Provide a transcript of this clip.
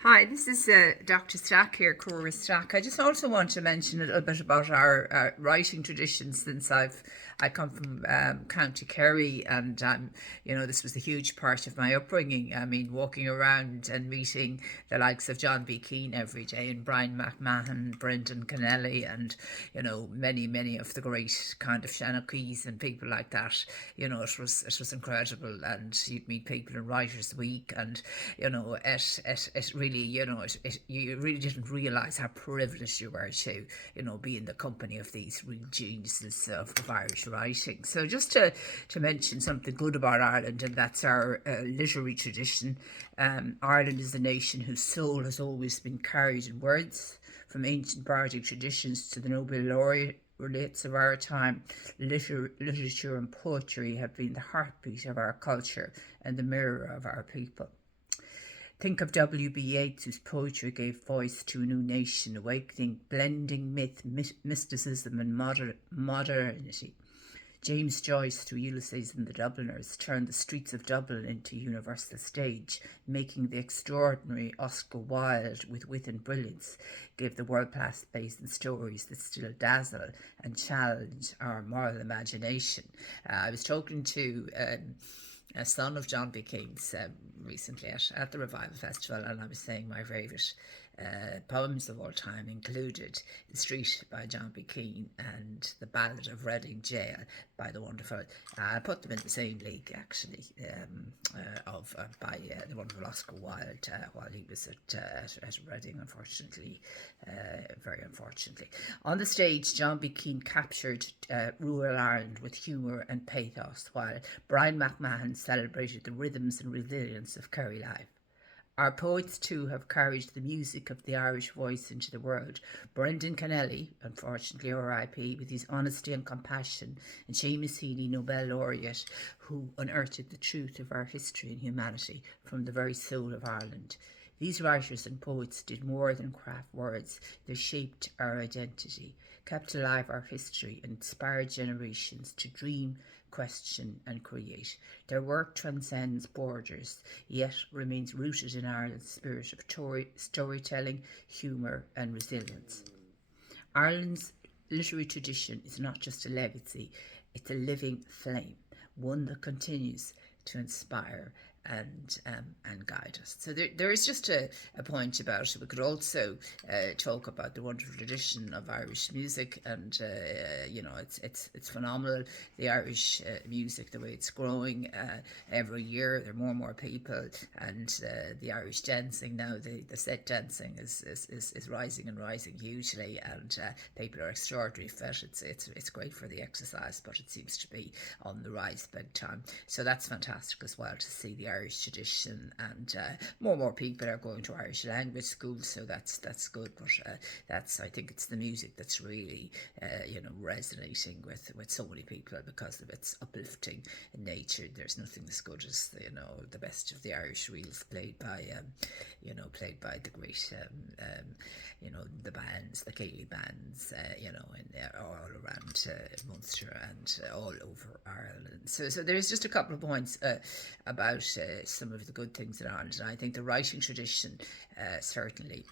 Hi, this is Dr. Stack here, Cora Stack. I just also want to mention a little bit about our writing tradition since I come from County Kerry, and this was a huge part of my upbringing. I mean, walking around and meeting the likes of John B. Keane every day, and Brian McMahon, Brendan Kennelly, and many of the great kind of Shanachis and people like that. It was incredible, and you'd meet people in Writers Week, and it really, you really didn't realise how privileged you were to, be in the company of these real geniuses of Irish writing. So just to mention something good about Ireland, and that's our literary tradition. Ireland is a nation whose soul has always been carried in words, from ancient bardic traditions to the Nobel laureates of our time. Literature and poetry have been the heartbeat of our culture and the mirror of our people. Think of W B Yeats, whose poetry gave voice to a new nation, awakening, blending myth, mysticism, and modernity. James Joyce, through Ulysses and the Dubliners, turned the streets of Dublin into a universal stage, making the extraordinary Oscar Wilde, with wit and brilliance, gave the world-class plays and stories that still dazzle and challenge our moral imagination. I was talking to a son of John B. Keane's recently at the Revival Festival, and I was saying my favourite poems of all time included The Street by John B. Keane and The Ballad of Reading Jail by the wonderful, I put them in the same league actually, by the wonderful Oscar Wilde while he was at Reading, unfortunately, very unfortunately. On the stage, John B. Keane captured rural Ireland with humour and pathos, while Brian McMahon celebrated the rhythms and resilience of Kerry life. Our poets too have carried the music of the Irish voice into the world. Brendan Kennelly, unfortunately R.I.P., with his honesty and compassion, and Seamus Heaney, Nobel laureate, who unearthed the truth of our history and humanity from the very soul of Ireland. These writers and poets did more than craft words. They shaped our identity, kept alive our history, and inspired generations to dream, question, and create. Their work transcends borders, yet remains rooted in Ireland's spirit of storytelling, humour, and resilience. Ireland's literary tradition is not just a legacy, it's a living flame, one that continues to inspire and guide us. So there is just a point about it. We could also talk about the wonderful tradition of Irish music, and it's phenomenal. The Irish music, the way it's growing every year, there are more and more people, and the Irish dancing now, the set dancing is rising and rising hugely, and people are extraordinarily fit. It's great for the exercise, but it seems to be on the rise big time. So that's fantastic as well to see the Irish tradition, and more and more people are going to Irish language schools, so that's good. But I think it's the music that's really resonating with so many people because of its uplifting nature. There's nothing as good as the best of the Irish reels played by the great the bands, the Kennelly bands, all around Munster and all over Ireland. So there's just a couple of points about some of the good things in Ireland, and I think the writing tradition certainly